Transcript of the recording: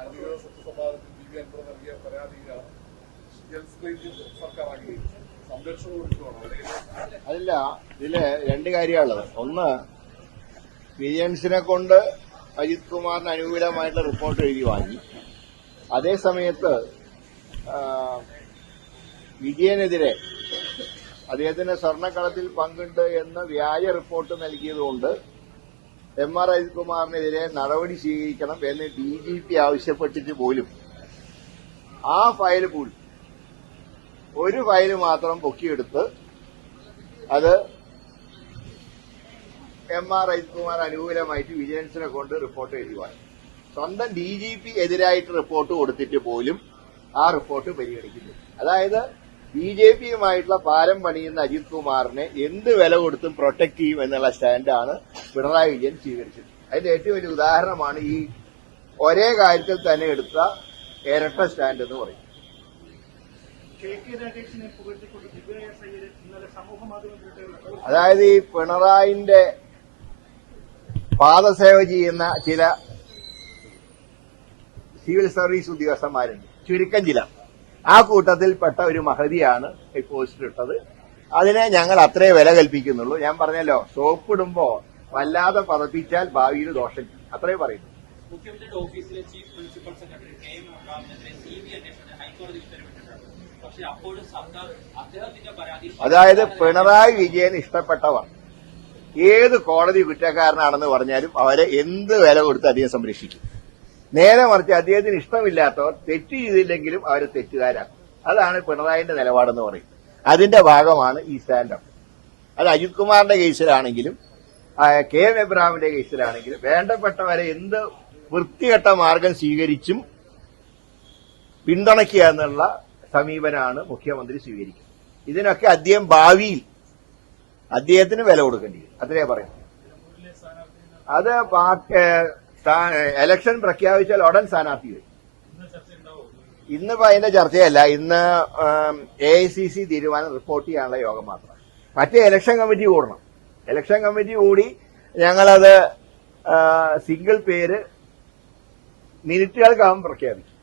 P Anwar നൽകിയ പരാതിയിലാണ് ജൽസ് clean സർക്കാർ അംഗീകരിച്ചു സംരക്ഷണം കൊടുക്കുകയാണോ അല്ലെങ്കിൽ അതില്ല ഇതിൽ രണ്ട് കാര്യമാണുള്ളത് ഒന്ന് വിജിലൻസിനെ കൊണ്ട് അജിത് കുമാറിന് അനുകൂലമായിട്ടുള്ള റിപ്പോർട്ട് എഴുതി വാങ്ങി. അതേ സമയത്ത് വിജയനെതിരെ അദ്ദേഹത്തിന് സ്വർണക്കടത്തിൽ പങ്കുണ്ട് എന്ന് വ്യാജ റിപ്പോർട്ട് നൽകിയതുകൊണ്ട് എം ആർ അജിത്കുമാറിനെതിരെ നടപടി സ്വീകരിക്കണം എന്ന് ഡി ജി പി ആവശ്യപ്പെട്ടിട്ട് പോലും ആ ഫയൽ പോലും ഒരു ഫയൽ മാത്രം പൊക്കിയെടുത്ത് അത് എം ആർ അജിത്കുമാർ അനുകൂലമായിട്ട് വിജിലൻസിനെ കൊണ്ട് റിപ്പോർട്ട് എഴുതുവാൻ. സ്വന്തം ഡി ജി പി എതിരായിട്ട് റിപ്പോർട്ട് കൊടുത്തിട്ട് പോലും ആ റിപ്പോർട്ട് പരിഗണിക്കുന്നു അതായത് ബി ജെ പിയുമായിട്ടുള്ള പാലം പണിയുന്ന അജിത് കുമാറിനെ എന്ത് വില കൊടുത്തും പ്രൊട്ടക്ട് ചെയ്യും എന്നുള്ള സ്റ്റാൻഡാണ് പിണറായി വിജയൻ സ്വീകരിച്ചത്. അതിന്റെ ഏറ്റവും വലിയ ഉദാഹരണമാണ് ഈ ഒരേ കാര്യത്തിൽ തന്നെ എടുത്ത ഇരട്ട സ്റ്റാൻഡ് എന്ന് പറയും അതായത് ഈ പിണറായിന്റെ പാദസേവ ചെയ്യുന്ന ചില സിവിൽ സർവീസ് ഉദ്യോഗസ്ഥന്മാരുണ്ട്. ചുരുക്കം ചില. ആ കൂട്ടത്തിൽപ്പെട്ട ഒരു മഹതിയാണ് ഈ പോസ്റ്റ് ഇട്ടത് അതിനെ ഞങ്ങൾ അത്രേ വില കൽപ്പിക്കുന്നുള്ളൂ. ഞാൻ പറഞ്ഞല്ലോ സോപ്പ് ഇടുമ്പോ വല്ലാതെ പതപ്പിച്ചാൽ ഭാവിയിൽ ദോഷം. അത്രേ പറയുന്നു. മുഖ്യമന്ത്രിയുടെ ഓഫീസിലെ chief principal secretary K M അബ്രാമിനെതിരെ C B അന്വേഷണത്തിന് ഹൈക്കോടതി ഉത്തരവിട്ടിട്ടുണ്ട്. പക്ഷേ അപ്പോഴും സർക്കാർ അദ്ദേഹത്തിന്റെ പരാതി അതായത് പിണറായി വിജയൻ ഇഷ്ടപ്പെട്ടവർ ഏത് കോടതി കുറ്റക്കാരനാണെന്ന് പറഞ്ഞാലും അവരെ എന്ത് വില കൊടുത്ത് അധികം സംരക്ഷിക്കും. നേരെ മറിച്ച് അദ്ദേഹത്തിന് ഇഷ്ടമില്ലാത്തവർ തെറ്റ് ചെയ്തില്ലെങ്കിലും അവർ തെറ്റുകാരാക്കും അതാണ് പിണറായിന്റെ നിലപാടെന്ന് പറയും അതിന്റെ ഭാഗമാണ് ഈ സ്റ്റാൻഡപ്പ് അത് അജിത് കുമാറിന്റെ കേസിലാണെങ്കിലും കെ എം എബ്രഹാമിന്റെ കേസിലാണെങ്കിലും വേണ്ടപ്പെട്ടവരെ എന്ത് വൃത്തികെട്ട മാർഗം സ്വീകരിച്ചും പിന്തുണയ്ക്കുക എന്നുള്ള സമീപനമാണ് മുഖ്യമന്ത്രി സ്വീകരിക്കുന്നത്. ഇതിനൊക്കെ അദ്ദേഹം ഭാവിയിൽ അദ്ദേഹത്തിന് വില കൊടുക്കേണ്ടി വരും. അത്രേ പറയാം. അത് എലക്ഷൻ പ്രഖ്യാപിച്ചാൽ ഉടൻ സ്ഥാനാർത്ഥി വരും. ഇന്നിപ്പോ അതിന്റെ ചർച്ചയല്ല. ഇന്ന് എ ഐ സി സി തീരുമാനം റിപ്പോർട്ട് ചെയ്യാനുള്ള യോഗം മാത്രം. മറ്റേ ഇലക്ഷൻ കമ്മിറ്റി കൂടണം. ഇലക്ഷൻ കമ്മിറ്റി കൂടി ഞങ്ങളത് സിംഗിൾ പേര് മിനിറ്റുകൾക്കകം പ്രഖ്യാപിക്കും.